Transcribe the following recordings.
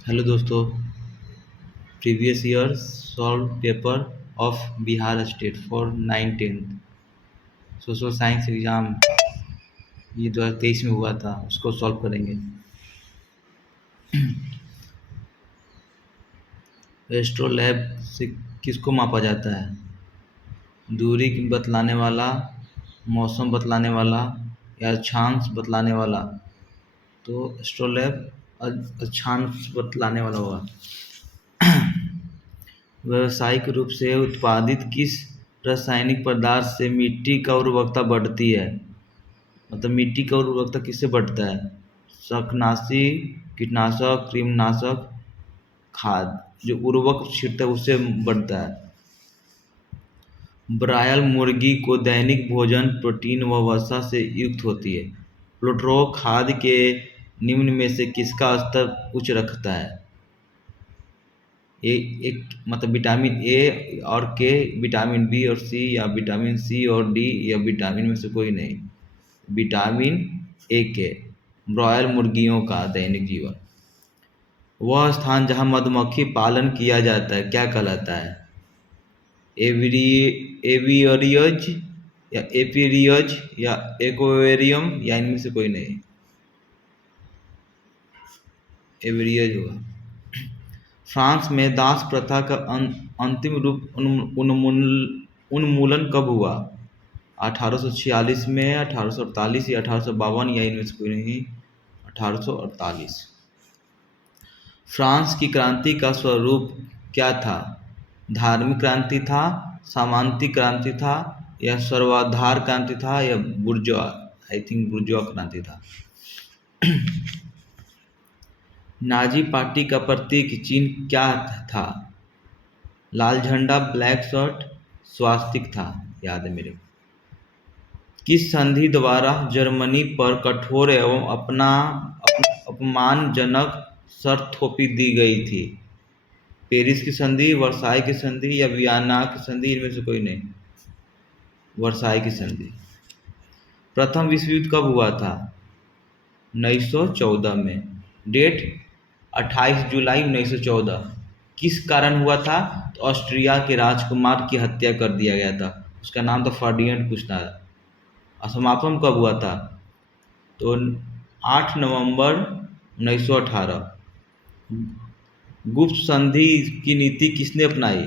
Hello दोस्तों। Previous year solve paper of Bihar state for 9th social science exam ये 2023 में हुआ था, उसको सॉल्व करेंगे। एस्ट्रोलैब से किसको मापा जाता है? दूरी की बतलाने वाला, मौसम बतलाने वाला या अक्षांश बतलाने वाला? तो एस्ट्रोलैब अक्षांश बतलाने वाला होगा। व्यावसायिक रूप से उत्पादित किस रासायनिक पदार्थ से मिट्टी का उर्वरकता बढ़ती है? मतलब मिट्टी का उर्वरकता किससे बढ़ता है? शाकनाशी, कीटनाशक, कृमिनाशक, खाद जो उर्वरक छिड़कता है उससे बढ़ता है। ब्रायल मुर्गी को दैनिक भोजन प्रोटीन व वसा से युक्त होती है। प्लूटो खाद्य के निम्न में से किसका स्तर उच्च रखता है? एक मतलब विटामिन ए और के, विटामिन बी और सी, या विटामिन सी और डी, या विटामिन में से कोई नहीं। विटामिन ए के। ब्रॉयल मुर्गियों का दैनिक जीवन। वह स्थान जहाँ मधुमक्खी पालन किया जाता है क्या कहलाता है? एवरी एवियरियज या एपीरियज या एक्वेरियम, या इनमें से कोई नहीं। एवरियज होगा। फ्रांस में दास प्रथा का अंतिम रूप उन्मूलन कब हुआ? 1846 में, 1848 या 1852, या इनमें से कोई नहीं। 1848। फ्रांस की क्रांति का स्वरूप क्या था? धार्मिक क्रांति था, सामंती क्रांति था, या सर्वाधार क्रांति था, या बुर्जुआ, आई थिंक बुर्जुआ क्रांति था। नाजी पार्टी का प्रतीक चिन्ह क्या था? लाल झंडा, ब्लैक शर्ट, स्वास्तिक था, याद है मेरे को। किस संधि द्वारा जर्मनी पर कठोर एवं अपमानजनक शर्त थोपी दी गई थी? पेरिस की संधि, वर्साई की संधि, या वियना की संधि, इनमें से कोई नहीं। वर्साई की संधि। प्रथम विश्व युद्ध कब हुआ था? 1914 में। डेट 28 जुलाई 1914। किस कारण हुआ था? तो ऑस्ट्रिया के राजकुमार की हत्या कर दिया गया था, उसका नाम था फर्डिनेंड कुछ था। समापन कब हुआ था? तो 8 नवंबर 1918। गुप्त संधि की नीति किसने अपनाई?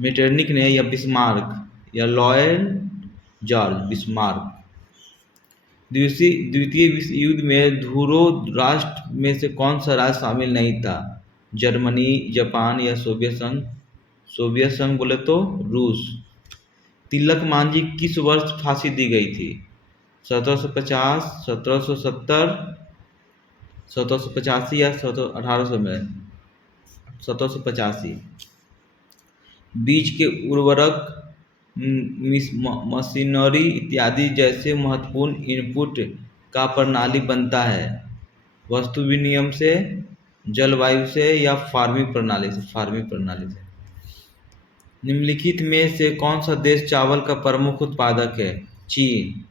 मेटरनिक ने, या बिस्मार्क, या लॉयड जॉर्ज बिस्मार्क? द्वितीय विश्व युद्ध में ध्रुव राष्ट्र में से कौन सा राज्य शामिल नहीं था? जर्मनी, जापान, या सोवियत संघ? सोवियत संघ बोले तो रूस। तिलक मांझी किस वर्ष फांसी दी गई थी? 1750, 1770, 1785, या 1800 में? 1785। बीज के उर्वरक, मशीनरी इत्यादि जैसे महत्वपूर्ण इनपुट का प्रणाली बनता है? वस्तु विनिमय से, जलवायु से, या फार्मिंग प्रणाली से? फार्मिंग प्रणाली से। निम्नलिखित में से कौन सा देश चावल का प्रमुख उत्पादक है? चीन,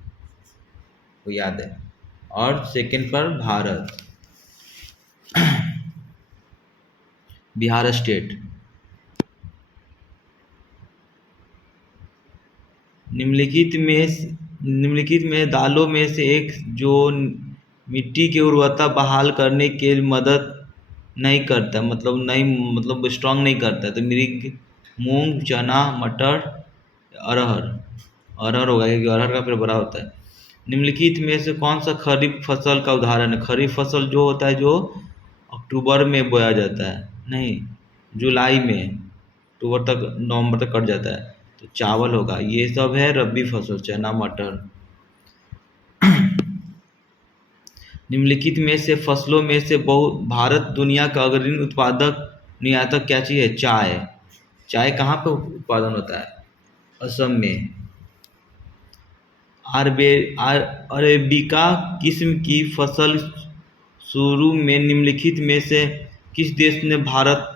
को याद है। और सेकंड पर भारत। बिहार स्टेट। निम्नलिखित में दालों में से एक जो मिट्टी की उर्वरता बहाल करने के लिए मदद नहीं करता, मतलब स्ट्रांग नहीं करता, तो मृग, मूंग, चना, मटर, अरहर। अरहर होगा क्योंकि अरहर का पेड़ बड़ा होता है। निम्नलिखित में से कौन सा खरीफ फसल का उदाहरण है? खरीफ फसल जो होता है जो अक्टूबर में बोया जाता है, नहीं, जुलाई में, अक्टूबर तक, नवंबर तक कट जाता है, तो चावल होगा। ये सब है रबी फसल, चना, मटर। निम्नलिखित में से फसलों में से बहुत भारत दुनिया का अग्रणी उत्पादक निर्यातक क्या चीज़ है? चाय। चाय कहाँ पे उत्पादन होता है? असम में। अरेबिका किस्म की फसल शुरू में निम्नलिखित में से किस देश ने भारत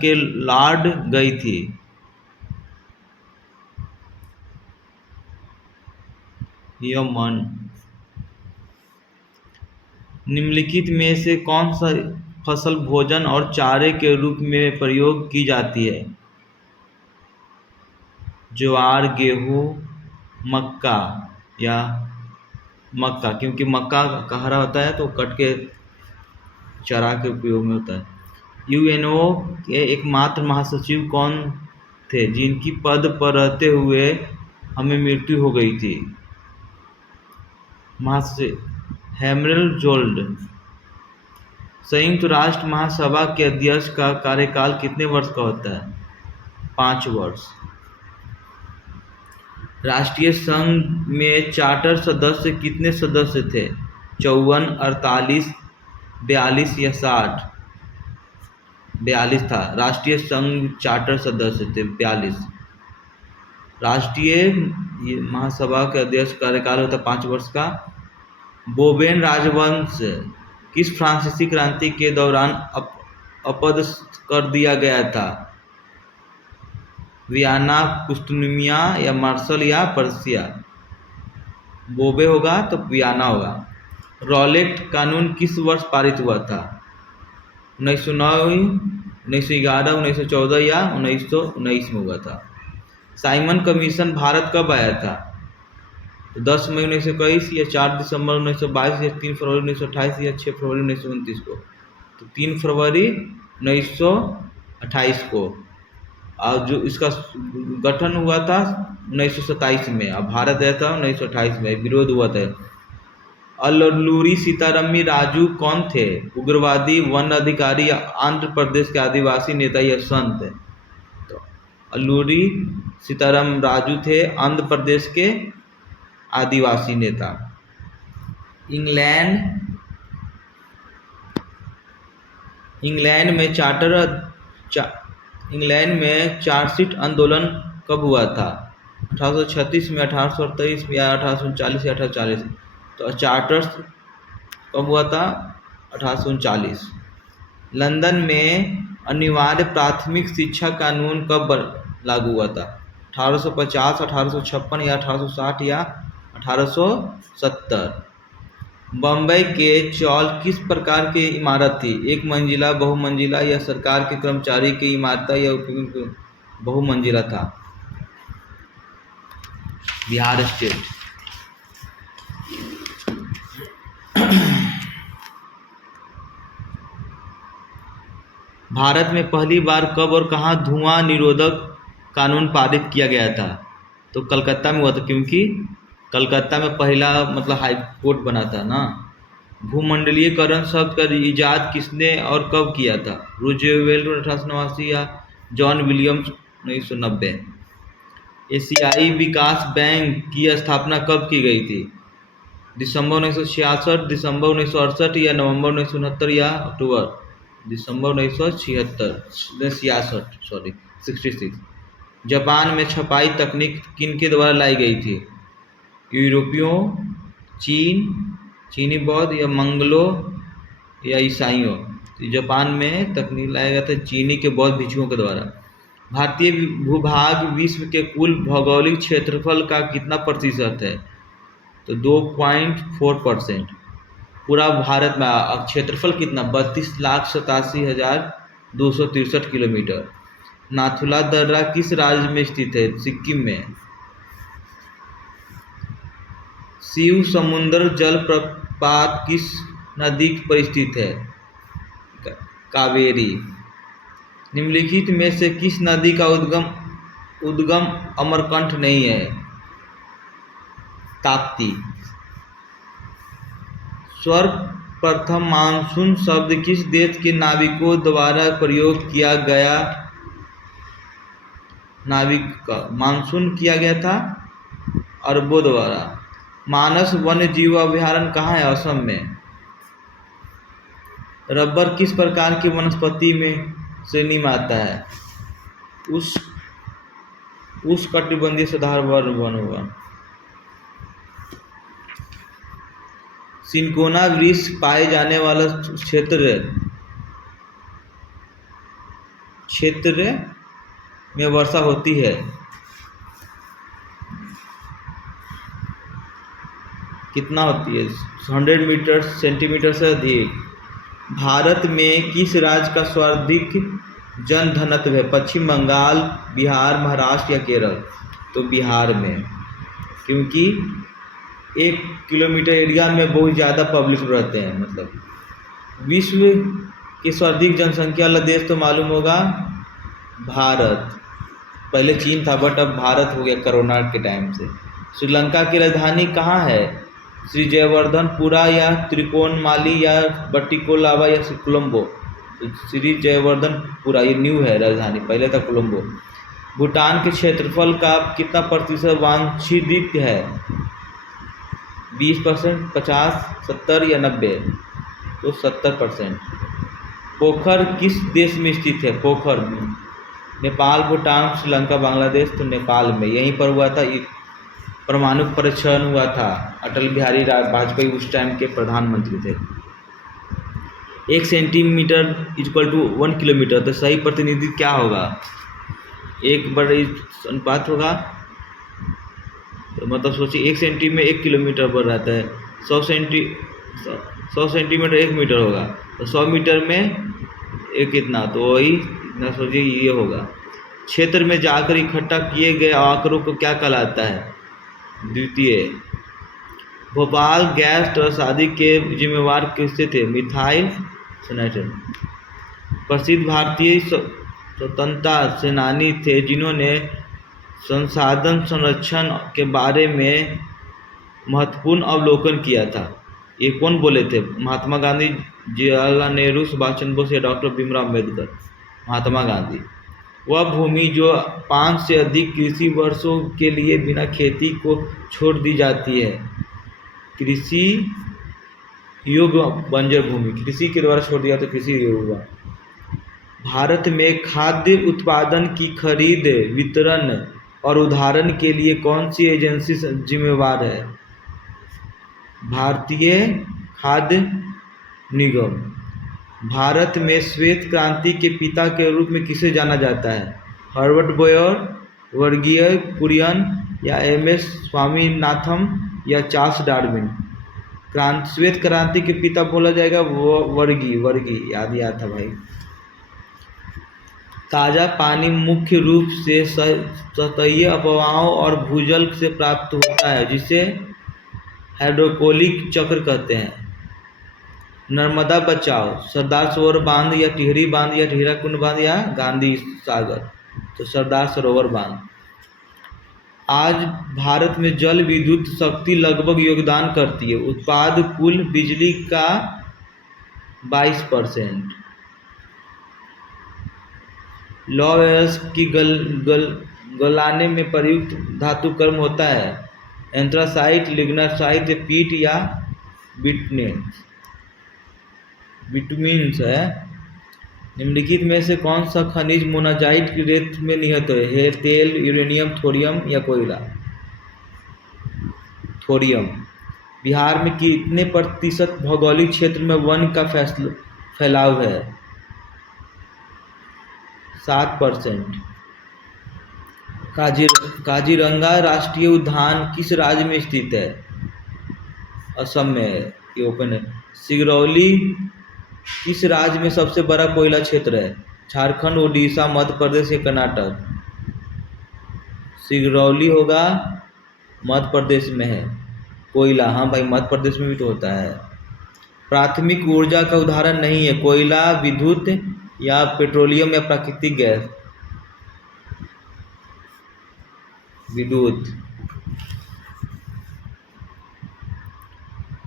के लौट गई थी? यमन। निम्नलिखित में से कौन सा फसल भोजन और चारे के रूप में प्रयोग की जाती है? ज्वार, गेहूँ, मक्का या मक्का, क्योंकि मक्का का हरा होता है तो कट के चारा के उपयोग में होता है। यूएनओ के एकमात्र महासचिव कौन थे जिनकी पद पर रहते हुए हमें मृत्यु हो गई थी? महासचिव हेमरल्ड जोल्ड। संयुक्त राष्ट्र महासभा के अध्यक्ष का कार्यकाल कितने वर्ष का होता है? 5 वर्ष। राष्ट्रीय संघ में चार्टर सदस्य कितने सदस्य थे? 54, 48, 42 या 60? 42 था। राष्ट्रीय संघ चार्टर सदस्य थे 42। राष्ट्रीय महासभा के अध्यक्ष कार्यकाल होता 5 वर्ष का। बोबेन राजवंश किस फ्रांसीसी क्रांति के दौरान अपदस्थ कर दिया गया था? वियना, कुस्तुमिया या मार्शल या पर्सिया? बोबे होगा तो वियना होगा। रॉलेट कानून किस वर्ष पारित हुआ था? 1909, 1911, 1914 या 1919 में हुआ था। साइमन कमीशन भारत कब आया था? तो 10 मई 1921 या 4 दिसंबर 1922 या 3 फरवरी 1928 या 6 फरवरी 1929 को? तो 3 फरवरी 1928 को। और जो इसका गठन हुआ था 1927 में, और भारत आया था 1928 में, विरोध हुआ था। अल्लूरी सीताराम राजू कौन थे? उग्रवादी, वन अधिकारी या आंध्र प्रदेश के आदिवासी नेता या संत? तो अल्लूरी सीताराम राजू थे आंध्र प्रदेश के आदिवासी नेता। इंग्लैंड में चार्टर्ड आंदोलन कब हुआ था? 1836 में, 1838 में या 1839 या 1840? तो चार्टर्स कब हुआ था? 1839। लंदन में अनिवार्य प्राथमिक शिक्षा कानून कब लागू हुआ था? 1850, 1856 या 1860 या 1870? बम्बई के चौल किस प्रकार की इमारत थी? एक मंजिला, बहुमंजिला या सरकार के कर्मचारी की इमारत या बहुमंजिला था? बिहार स्टेट। भारत में पहली बार कब और कहाँ धुआं निरोधक कानून पारित किया गया था? तो कलकत्ता में हुआ था, क्योंकि कलकत्ता में पहला मतलब हाई कोर्ट बना था ना। भूमंडलीयकरण शब्द का इजाद किसने और कब किया था? रूजवेल्ट 1889 या जॉन विलियम्स 1990? एशियाई विकास बैंक की स्थापना कब की गई थी? दिसंबर 1966, दिसंबर 1968 या नवंबर 1969 या अक्टूबर? दिसंबर 1966, सॉरी 66। जापान में छपाई तकनीक किनके द्वारा लाई गई थी? यूरोपियों, चीनी बौद्ध या मंगलों या ईसाइयों? तो जापान में तकनीक लाया गया था चीनी के बौद्ध भिक्षुओं के द्वारा। भारतीय भूभाग विश्व के कुल भौगोलिक क्षेत्रफल का कितना प्रतिशत है? तो 2.4%। पूरा भारत में क्षेत्रफल कितना? 32,87,263 किलोमीटर। नाथुला दर्रा किस राज्य में स्थित है? सिक्किम में। शिव समुद्र जलप्रपात किस नदी पर स्थित है? कावेरी। निम्नलिखित में से किस नदी का उद्गम अमरकंटक नहीं है? ताप्ती। सर्वप्रथम मानसून शब्द किस देश के नाविकों द्वारा प्रयोग किया गया? मानसून किया गया था अरबों द्वारा। मानस वन्य जीव अभयारण्य कहाँ है? असम में। रबर किस प्रकार की वनस्पति में श्रेणी में आता है? उष्णकटिबंधीय सदाहरित वन होगा। सिनकोना वृक्ष पाए जाने वाला क्षेत्र में वर्षा होती है कितना होती है 100 मीटर सेंटीमीटर से अधिक। भारत में किस राज्य का सर्वाधिक जन घनत्व है? पश्चिम बंगाल, बिहार, महाराष्ट्र या केरल? तो बिहार में, क्योंकि 1 किलोमीटर एरिया में बहुत ज़्यादा पब्लिक रहते हैं। मतलब विश्व के सर्वाधिक जनसंख्या वाला देश तो मालूम होगा भारत। पहले चीन था बट अब भारत हो गया कोरोना के टाइम से। श्रीलंका की राजधानी कहाँ है? श्री जयवर्धनपुरा या त्रिकोणमाली या बट्टिकोलावा या श्री कोलंबो? तो श्री जयवर्धनपुरा ये न्यू है राजधानी, पहले था कोलंबो। भूटान के क्षेत्रफल का कितना प्रतिशत वांछित द्वीप है? 20%, 50, 70 या 90? तो 70%। पोखर किस देश में स्थित है? पोखर नेपाल, भूटान, श्रीलंका, बांग्लादेश? तो नेपाल में। यहीं पर हुआ था परमाणु परीक्षण हुआ था। अटल बिहारी वाजपेयी उस टाइम के प्रधानमंत्री थे। 1 सेंटीमीटर इक्वल टू 1 किलोमीटर, तो सही प्रतिनिधित्व क्या होगा? 1 अनुपात होगा। तो मतलब सोचिए 1 सेंटी में 1 किलोमीटर पर रहता है। 100 सेंटीमीटर 1 मीटर होगा, तो 100 मीटर में एक कितना, तो वही इतना सोचिए ये होगा। क्षेत्र में जाकर इकट्ठा किए गए आंकड़ों को क्या कहलाता है? द्वितीय। भोपाल गैस त्रासदी के जिम्मेवार किससे थे? Methyl sanitizer. प्रसिद्ध भारतीय स्वतंत्रता सेनानी थे जिन्होंने संसाधन संरक्षण के बारे में महत्वपूर्ण अवलोकन किया था। ये कौन बोले थे? महात्मा गांधी, जवाहरलाल नेहरू, सुभाष चंद्र बोस या डॉक्टर भीमराव अम्बेडकर? महात्मा गांधी। वह भूमि जो 5 से अधिक कृषि वर्षों के लिए बिना खेती को छोड़ दी जाती है, कृषि योग्य बंजर भूमि, कृषि के द्वारा छोड़ दिया तो कृषि योग्य हुआ। भारत में खाद्य उत्पादन की खरीद, वितरण और उधारण के लिए कौन सी एजेंसी जिम्मेवार है? भारतीय खाद्य निगम। भारत में श्वेत क्रांति के पिता के रूप में किसे जाना जाता है? हर्बर्ट बोयर, वर्गीय कुरियन या एम.एस. स्वामीनाथन या चार्ल्स डार्विन? श्वेत क्रांति के पिता बोला जाएगा वो वर्गीय, याद था भाई। ताज़ा पानी मुख्य रूप से सतही अफवाहों और भूजल से प्राप्त होता है, जिसे हाइड्रोपोनिक चक्र कहते हैं। नर्मदा बचाओ, सरदार सरोवर बांध या टिहरी बांध या हीराकुंड बांध या गांधी सागर? तो सरदार सरोवर बांध। आज भारत में जल विद्युत शक्ति लगभग योगदान करती है उत्पाद कुल बिजली का 22%। लौह की गलाने में प्रयुक्त धातु कर्म होता है एंथ्रासाइट, लिग्नासाइट, पीट या विटामिन्स है। निम्नलिखित में से कौन सा खनिज मोनाजाइट की रेत में निहित है? तेल, यूरेनियम, थोरियम या कोयला? थोरियम। बिहार में कितने प्रतिशत भौगोलिक क्षेत्र में वन का फैलाव है? 7%। काजीरंगा राष्ट्रीय उद्यान किस राज्य में स्थित है? असम में, ये ओपन है। सिंगरौली किस राज्य में सबसे बड़ा कोयला क्षेत्र है? झारखंड, उड़ीसा, मध्य प्रदेश या कर्नाटक? सिंगरौली होगा मध्य प्रदेश में है। कोयला, हाँ भाई मध्य प्रदेश में भी तो होता है। प्राथमिक ऊर्जा का उदाहरण नहीं है कोयला, विद्युत या पेट्रोलियम या प्राकृतिक गैस? विद्युत।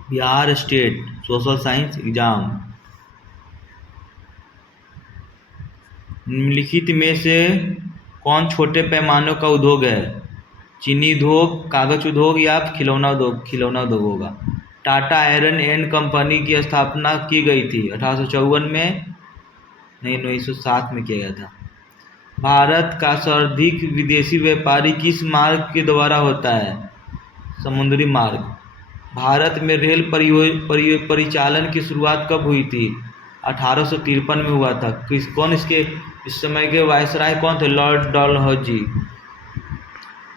Bihar state social science exam. निम्नलिखित में से कौन छोटे पैमाने का उद्योग है? चीनी उद्योग, कागज उद्योग या खिलौना उद्योग? खिलौना उद्योग होगा। टाटा आयरन एंड कंपनी की स्थापना की गई थी 1854 में, नहीं 1907 में किया गया था। भारत का सर्वाधिक विदेशी व्यापारी किस मार्ग के द्वारा होता है? समुद्री मार्ग। भारत में रेल परिचालन की शुरुआत कब हुई थी? 1853 में हुआ था। कौन इसके इस समय के वायसराय कौन थे? लॉर्ड डलहौजी।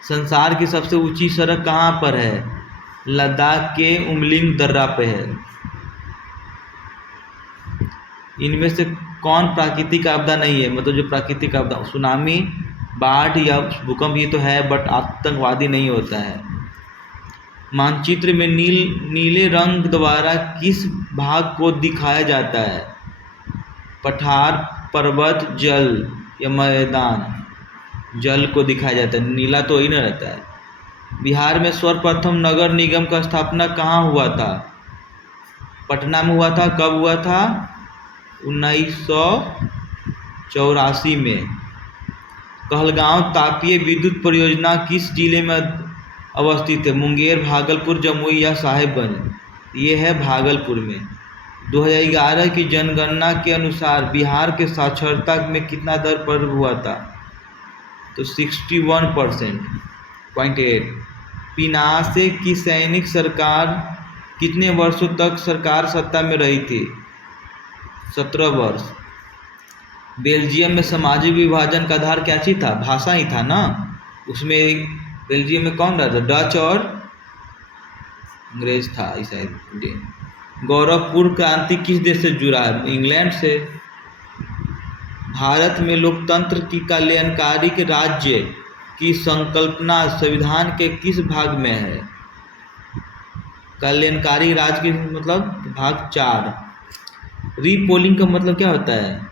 संसार की सबसे ऊंची सड़क कहाँ पर है? लद्दाख के उमलिंग दर्रा पे है। इनमें से कौन प्राकृतिक आपदा नहीं है, मतलब जो प्राकृतिक आपदा, सुनामी, बाढ़ या भूकंप, ये तो है बट आतंकवादी नहीं होता है। मानचित्र में नीले रंग द्वारा किस भाग को दिखाया जाता है? पठार, पर्वत, जल या मैदान? जल को दिखाया जाता है, नीला तो ही ना रहता है। बिहार में सर्वप्रथम नगर निगम का स्थापना कहाँ हुआ था? पटना में हुआ था। कब हुआ था? 1984 में। कहलगांव तापीय विद्युत परियोजना किस जिले में अवस्थित है? मुंगेर, भागलपुर, जमुई या साहेबगंज? ये है भागलपुर में। 2011 की जनगणना के अनुसार बिहार के साक्षरता में कितना दर पर हुआ था? तो 61.8। पिनासे की सैनिक सरकार कितने वर्षों तक सरकार सत्ता में रही थी? 17 वर्ष। बेल्जियम में सामाजिक विभाजन का आधार क्या चीज था? भाषा ही था ना। उसमें बेल्जियम में कौन रहा था? डच और अंग्रेज था शायद। गौरवपूर्ण क्रांति किस देश से जुड़ा है? इंग्लैंड से। भारत में लोकतंत्र की कल्याणकारी के राज्य की संकल्पना संविधान के किस भाग में है? कल्याणकारी राज्य की मतलब भाग 4। रीपोलिंग का मतलब क्या होता है?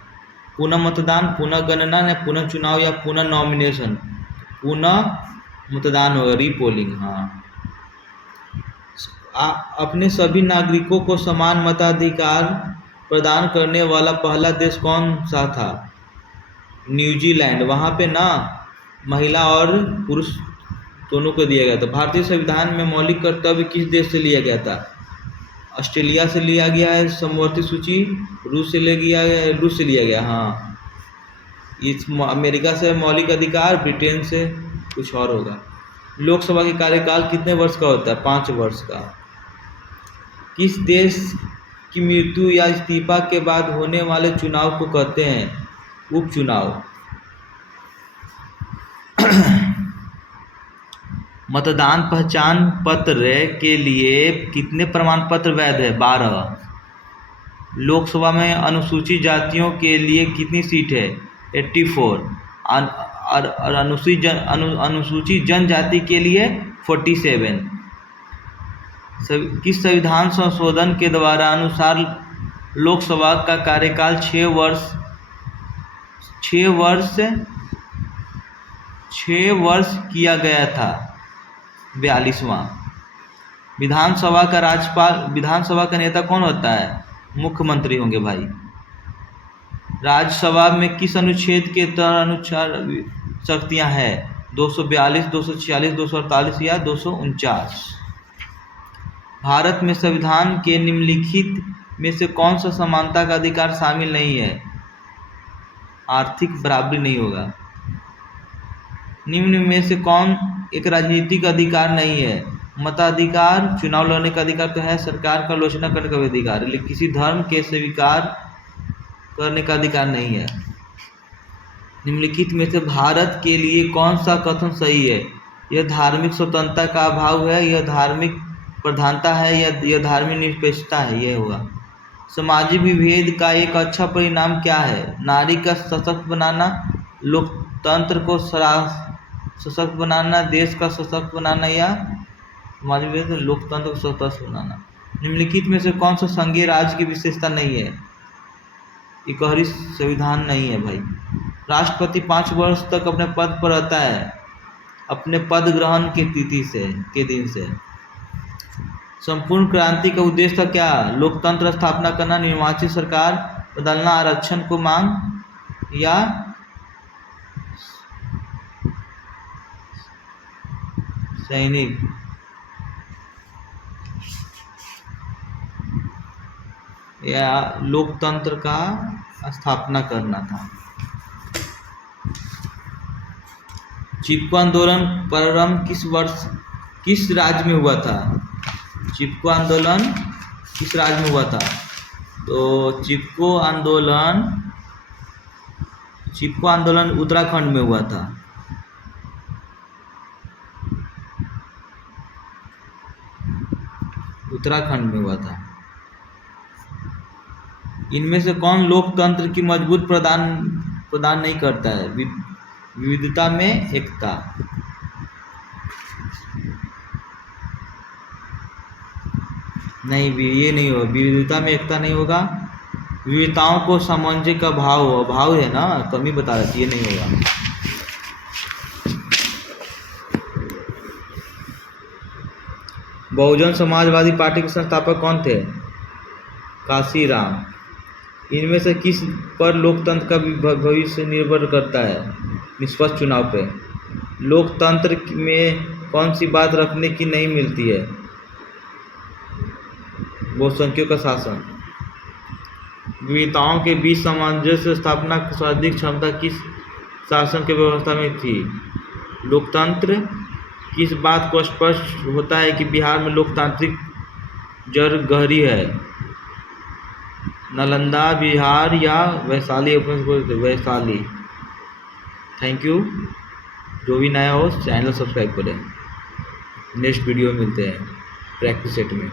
पुनः मतदान, पुनः गणना, या पुनः चुनाव या पुनः नॉमिनेशन? पुनः मतदान होगा, रीपोलिंग। हाँ। अपने सभी नागरिकों को समान मताधिकार प्रदान करने वाला पहला देश कौन सा था? न्यूजीलैंड। वहाँ पे ना महिला और पुरुष दोनों को दिया गया था। भारतीय संविधान में मौलिक कर्तव्य किस देश से लिया गया था? ऑस्ट्रेलिया से लिया गया है। समवर्ती सूची रूस से लिया गया। हाँ। इस अमेरिका से मौलिक अधिकार, ब्रिटेन से कुछ और होगा। लोकसभा के कार्यकाल कितने वर्ष का होता है? 5 वर्ष का। किस देश की मृत्यु या इस्तीफा के बाद होने वाले चुनाव को कहते हैं? उपचुनाव। मतदान पहचान पत्र के लिए कितने प्रमाण पत्र वैध है? 12। लोकसभा में अनुसूचित जातियों के लिए कितनी सीट है? 84। और अनुसूचित जनजाति के लिए 47। किस संविधान संशोधन के द्वारा अनुसार लोकसभा का कार्यकाल 6 वर्ष किया गया था? 42वां। विधानसभा का नेता कौन होता है? मुख्यमंत्री होंगे भाई। राज्यसभा में किस अनुच्छेद के अनुसार शक्तियां हैं? 242, 246, 248 या 249? भारत में संविधान के निम्नलिखित में से कौन सा समानता का अधिकार शामिल नहीं है? आर्थिक बराबरी नहीं होगा। निम्न में से कौन एक राजनीतिक अधिकार नहीं है? मताधिकार, चुनाव लड़ने का अधिकार तो है, सरकार का आलोचना करने का भी अधिकार है, लेकिन किसी धर्म के स्वीकार करने का अधिकार नहीं है। निम्नलिखित में से भारत के लिए कौन सा कथन सही है? यह धार्मिक स्वतंत्रता का अभाव है, यह धार्मिक प्रधानता है, या यह धार्मिक निरपेक्षता है? यह होगा। सामाजिक विभेद का एक अच्छा परिणाम क्या है? नारी का सशक्त बनाना, लोकतंत्र को सशक्त बनाना, देश का सशक्त बनाना, या समाज में लोकतंत्र को सशक्त बनाना। निम्नलिखित में से कौन सा संघीय राज्य की विशेषता नहीं है? इकहरी संविधान नहीं है भाई। राष्ट्रपति 5 वर्ष तक अपने पद पर रहता है अपने पद ग्रहण के दिन से। संपूर्ण क्रांति का उद्देश्य था क्या? लोकतंत्र स्थापना करना, निर्वाचित सरकार बदलना, आरक्षण को मांग, या सैनिक? या लोकतंत्र का स्थापना करना था। चिपको आंदोलन प्रारंभ किस राज्य में हुआ था? चिपको आंदोलन किस राज्य में हुआ था? तो चिपको आंदोलन उत्तराखंड में हुआ था। उत्तराखंड में हुआ था। इनमें से कौन लोकतंत्र की मजबूत प्रदान नहीं करता है? विविधता में एकता। नहीं, ये नहीं होगा, विविधता में एकता नहीं होगा। विविधताओं को समझने का भाव है ना, कमी बता रही थी, ये नहीं होगा। बहुजन समाजवादी पार्टी के संस्थापक कौन थे? काशीराम। इनमें से किस पर लोकतंत्र का भविष्य निर्भर करता है? निष्पक्ष चुनाव पे। लोकतंत्र में कौन सी बात रखने की नहीं मिलती है? बहुसंख्यकों का शासन। विविधताओं के बीच सामंजस्य स्थापना की सर्वाधिक क्षमता किस शासन की व्यवस्था में थी? लोकतंत्र। किस बात को स्पष्ट होता है कि बिहार में लोकतांत्रिक जड़ गहरी है? नालंदा, बिहार या वैशाली? वैशाली। Thank you. जो भी नया हो चैनल सब्सक्राइब करें। नेक्स्ट वीडियो में मिलते हैं प्रैक्टिस सेट में।